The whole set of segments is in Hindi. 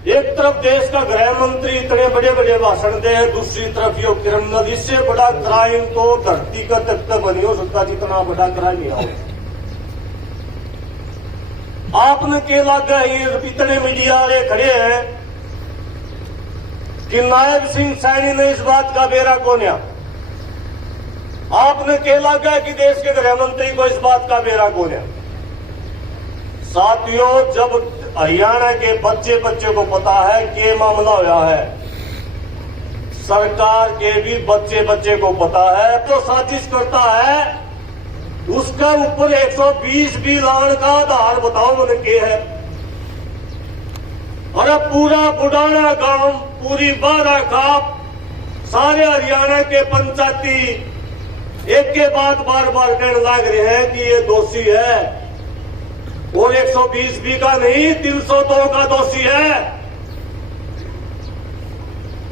एक तरफ देश का गृह मंत्री इतने बड़े बड़े भाषण दे, दूसरी तरफ ये क्रिमिनल, इससे बड़ा क्राइम तो धरती का तख्त बनी हो सकता, जितना बड़ा क्राइम हो। आपने के लगे इतने मीडिया वाले खड़े हैं कि नायब सिंह सैनी ने इस बात का बेरा कोन्या। आपने के लगा कि देश के गृह मंत्री को इस बात का बेरा कोन्या। साथियों, जब हरियाणा के बच्चे को पता है कि मामला हुआ है, सरकार के भी बच्चे को पता है, तो साजिश करता है उसके ऊपर 120 भी लाने का आधार बताओ मैंने के है। और पूरा बुडाना गांव, पूरी बारा खाप, सारे हरियाणा के पंचायती एक के बाद बार बार कहने लग रहे हैं कि ये दोषी है, और 120 भी का नहीं 302 का दोषी है।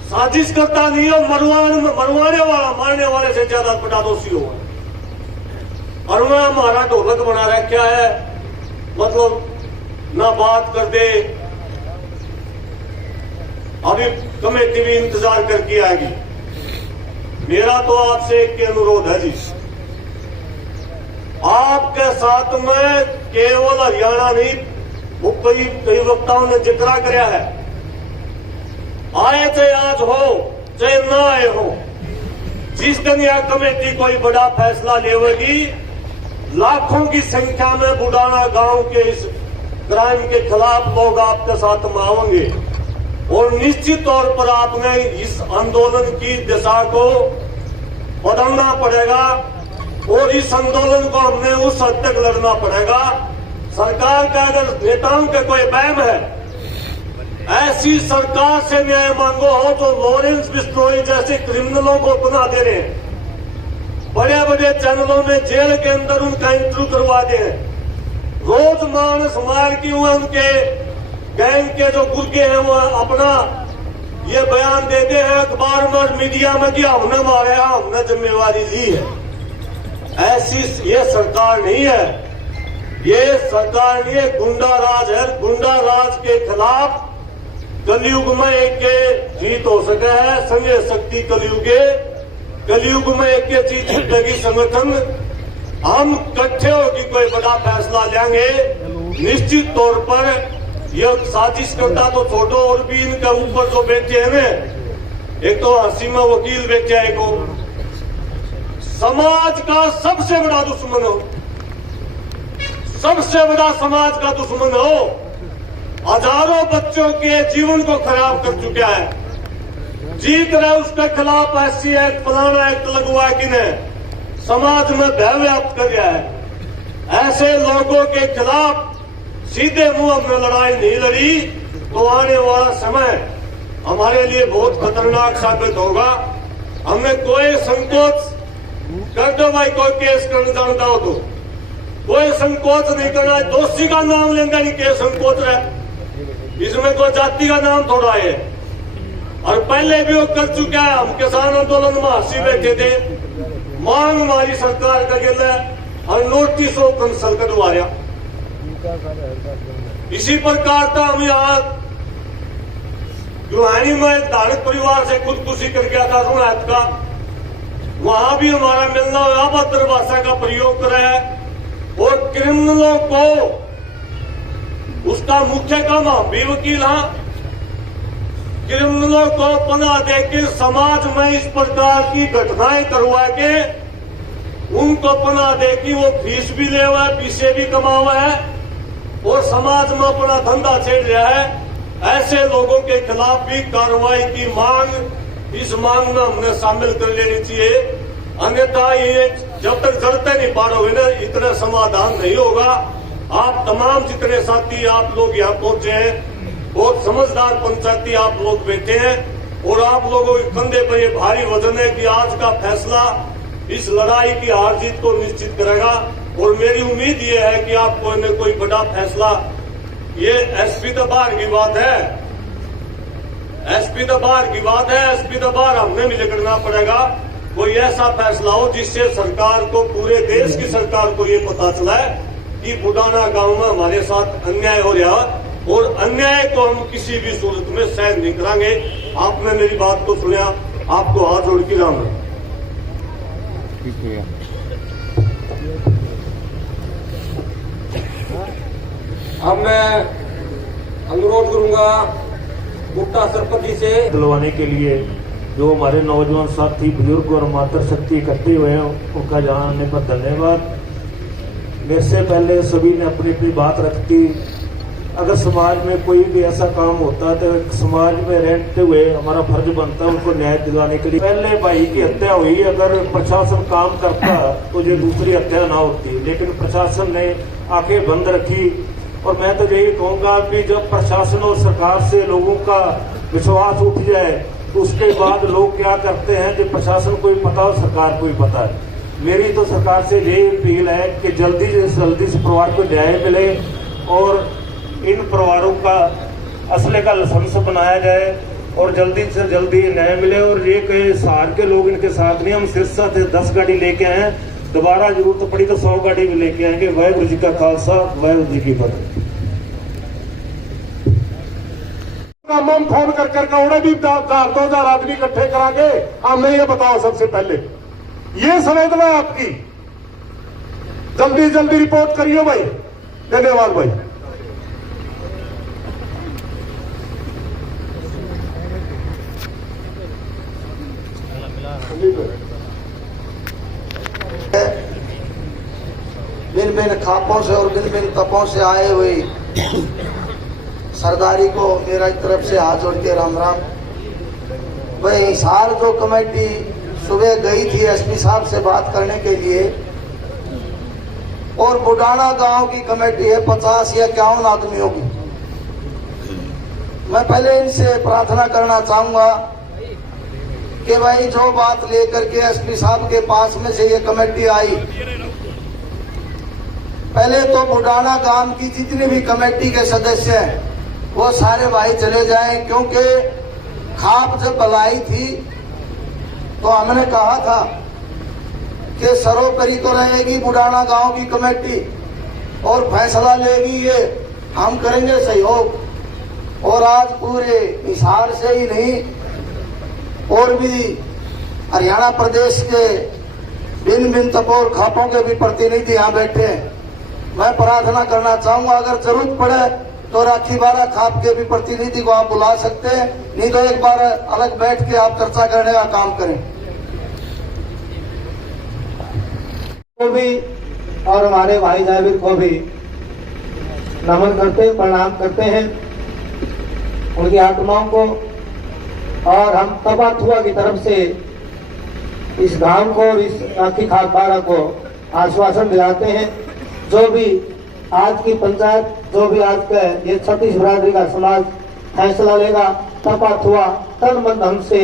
साजिश करता नहीं हो, मरवाने वाला, मारने वाले से ज्यादा बड़ा दोषी हो। और वह हमारा ढोलक बना रखा है, मतलब ना बात कर दे। अभी कमेटी भी इंतजार करके आएगी। मेरा तो आपसे एक अनुरोध है जी, आपके साथ में केवल हरियाणा नहीं, वो कई वक्ताओं ने जिक्र कराया है, आए चाहे आज हो चाहे ना आए हो, जिस दिन यह कमेटी कोई बड़ा फैसला लेगी, लाखों की संख्या में बुडाना गांव के इस क्राइम के खिलाफ लोग आपके साथ में आएंगे, और निश्चित तौर पर आपने इस आंदोलन की दिशा को बदलना पड़ेगा, और इस आंदोलन को हमने उस हद तक लड़ना पड़ेगा। सरकार का अगर नेताओं के कोई वहम है, ऐसी सरकार से न्याय मांगो हो जो लॉरेंस बिश्नोई जैसे क्रिमिनलों को बना दे रहे हैं, बड़े बड़े चैनलों में जेल के अंदर उनका इंटरव्यू करवा दे, रोज मानस मार की हुए उनके गैंग के जो गुर्गे हैं वो अपना ये बयान देते हैं अखबार में और मीडिया में कि हमने मारा, हमने जिम्मेवारी ली है। ऐसी ये सरकार नहीं है, ये सरकार नहीं है, गुंडा राज है। गुंडा राज के खिलाफ कलयुग में एक के जीत हो सके है, संजय शक्ति कलयुग में एक के जीत जीतेगी संगठन। हम इकट्ठे होकर कोई बड़ा फैसला लेंगे, निश्चित तौर पर। ये साजिश करता तो छोड़ो, और भी इनके ऊपर जो बैठे हैं ना, एक तो हंसी में वकील बैठे है, को समाज का सबसे बड़ा दुश्मन हो, सबसे बड़ा समाज का दुश्मन हो, हजारों बच्चों के जीवन को खराब कर चुका है। जीत रहे उसके खिलाफ ऐसी एक्ट, फलाना एक्ट लगवा कि ने समाज में भय व्याप्त कर दिया है। ऐसे लोगों के खिलाफ सीधे मुंह हमने लड़ाई नहीं लड़ी तो आने वाला समय हमारे लिए बहुत खतरनाक साबित होगा। हमने कोई संकोच कर दो भाई, कोई केस करना जानता हो तो कोई संकोच नहीं करना। दोषी का नाम लेंगे नहीं, केस संकोच है, इसमें कोई जाति का नाम थोड़ा है। और पहले भी वो कर चुका है। हम किसान आंदोलन में हंसी बैठे थे, मांग हमारी सरकार का गिल है और नोटिस हो कंसल करवा रहा। इसी प्रकार का हम यहाँ गुहानी में एक धारक परिवार से खुदकुशी कर गया था रुणात का, वहां भी हमारा मिलना हुआ, अभद्र भाषा का प्रयोग कर रहा है। और क्रिमिनलों को उसका मुख्य काम, हम भी वकील हाँ, क्रिमिनलों को पनाह देकर समाज में इस प्रकार की घटनाएं करवा के उनको पनाह देकर वो फीस भी ले हुआ है, पैसे भी कमा हुआ है और समाज में अपना धंधा छेड़ रहा है। ऐसे लोगों के खिलाफ भी कार्रवाई की मांग, इस मांग में हमने शामिल कर लेनी चाहिए। अन्यथा ये जब तक जड़ते नहीं पारोगे ना, इतना समाधान नहीं होगा। आप तमाम जितने साथी आप लोग यहाँ पहुंचे हैं, बहुत समझदार पंचायती आप लोग बैठे हैं और आप लोगों के कंधे पर ये भारी वजन है कि आज का फैसला इस लड़ाई की हार जीत को निश्चित करेगा। और मेरी उम्मीद ये है कि आप कोई न कोई बड़ा फैसला, ये एसपी दरबार की बात है, एसपी दरबार की बात है, एसपी दरबार हमने भी लेकर पड़ेगा। कोई ऐसा फैसला हो जिससे सरकार को, पूरे देश की सरकार को ये पता चला है कि बुडाना गांव में हमारे साथ अन्याय हो रहा और अन्याय को हम किसी भी सूरत में सहन नहीं करांगे। आपने मेरी बात को सुना, आपको हाथ जोड़ के राम राम। अब मैं अनुरोध करूंगा गुप्ता सरपति से दिलवाने के लिए जो हमारे नौजवान साथी बुजुर्ग और मातृशक्ति इकट्ठे हुए हैं, उनका जानने पर धन्यवाद। मेरे से पहले सभी ने अपनी अपनी बात रखती। अगर समाज में कोई भी ऐसा काम होता है तो समाज में रहते हुए हमारा फर्ज बनता है उनको न्याय दिलाने के लिए। पहले भाई की हत्या हुई, अगर प्रशासन काम करता तो ये दूसरी हत्या ना होती, लेकिन प्रशासन ने आंखें बंद रखी। और मैं तो यही कहूंगा कि जब प्रशासन और सरकार से लोगों का विश्वास उठ जाए तो उसके बाद लोग क्या करते हैं कि प्रशासन को भी पता और सरकार को भी पता है। मेरी तो सरकार से यही अपील है कि जल्दी से परिवार को न्याय मिले और इन परिवारों का असले का लाइसेंस बनाया जाए और जल्दी से जल्दी न्याय मिले। और ये कहे शहर के लोग इनके साथ नहीं, हम सिरसा से 10 गाड़ी लेके आए हैं, दोबारा जरूरत पड़ी तो 100 गाड़ी भी लेके आएंगे। वाहिगुरु जी का खालसा, वाहिगुरु जी की फतेह। हम फोन कर करके उन्हें भी 2,000 आदमी इकट्ठे करांगे। हमने ये बताओ सबसे पहले ये संवेदना आपकी, जल्दी जल्दी रिपोर्ट करिए भाई। धन्यवाद भाई। भिन्न भिन्न खापों से और भिन्न भिन्न तपों से आए हुए सरदारी को मेरा तरफ से हाथ जोड़ के राम राम। वही हिसार जो कमेटी सुबह गई थी एसपी साहब से बात करने के लिए, और बुडाना गांव की कमेटी है 50 या 51 आदमियों की। मैं पहले इनसे प्रार्थना करना चाहूंगा कि भाई जो बात लेकर के एसपी साहब के पास में से ये कमेटी आई, पहले तो बुडाना गांव की जितने भी कमेटी के सदस्य हैं वो सारे भाई चले जाएं, क्योंकि खाप जब बुलाई थी तो हमने कहा था कि सर्वोपरि तो रहेगी बुडाना गांव की कमेटी और फैसला लेगी ये, हम करेंगे सहयोग। और आज पूरे हिसार से ही नहीं और भी हरियाणा प्रदेश के भिन्न भिन्न तपोर खापों के भी प्रतिनिधि यहाँ बैठे हैं। मैं प्रार्थना करना चाहूंगा अगर जरूरत पड़े तो राखी बारा खाप के भी प्रतिनिधि को आप बुला सकते हैं, नहीं तो एक बार अलग बैठ के आप चर्चा करने का काम करें। को भी और हमारे भाई जाबिर को भी नमन करते प्रणाम करते हैं, उनकी आत्माओं को। और हम तबाथुआ की तरफ से इस गांव को और इस राखी खाप बारा को आश्वासन दिलाते हैं, जो भी आज की पंचायत, जो भी आज का ये 36 बिरादरी का समाज फैसला लेगा, तबाथुआ तन मन धन से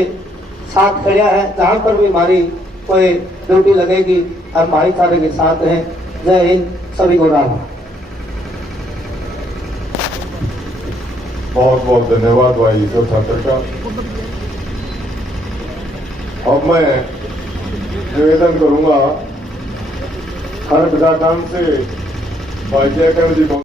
साथ खड़ा है। जहां पर भी हमारी कोई ड्यूटी लगेगी हम भाईचारे के साथ हैं। जय हिंद, सभी को राम। बहुत बहुत धन्यवाद भाई ईश्वर ठाकर का। अब मैं निवेदन करूंगा हर विधाकांड से भाई जयकर्ण जी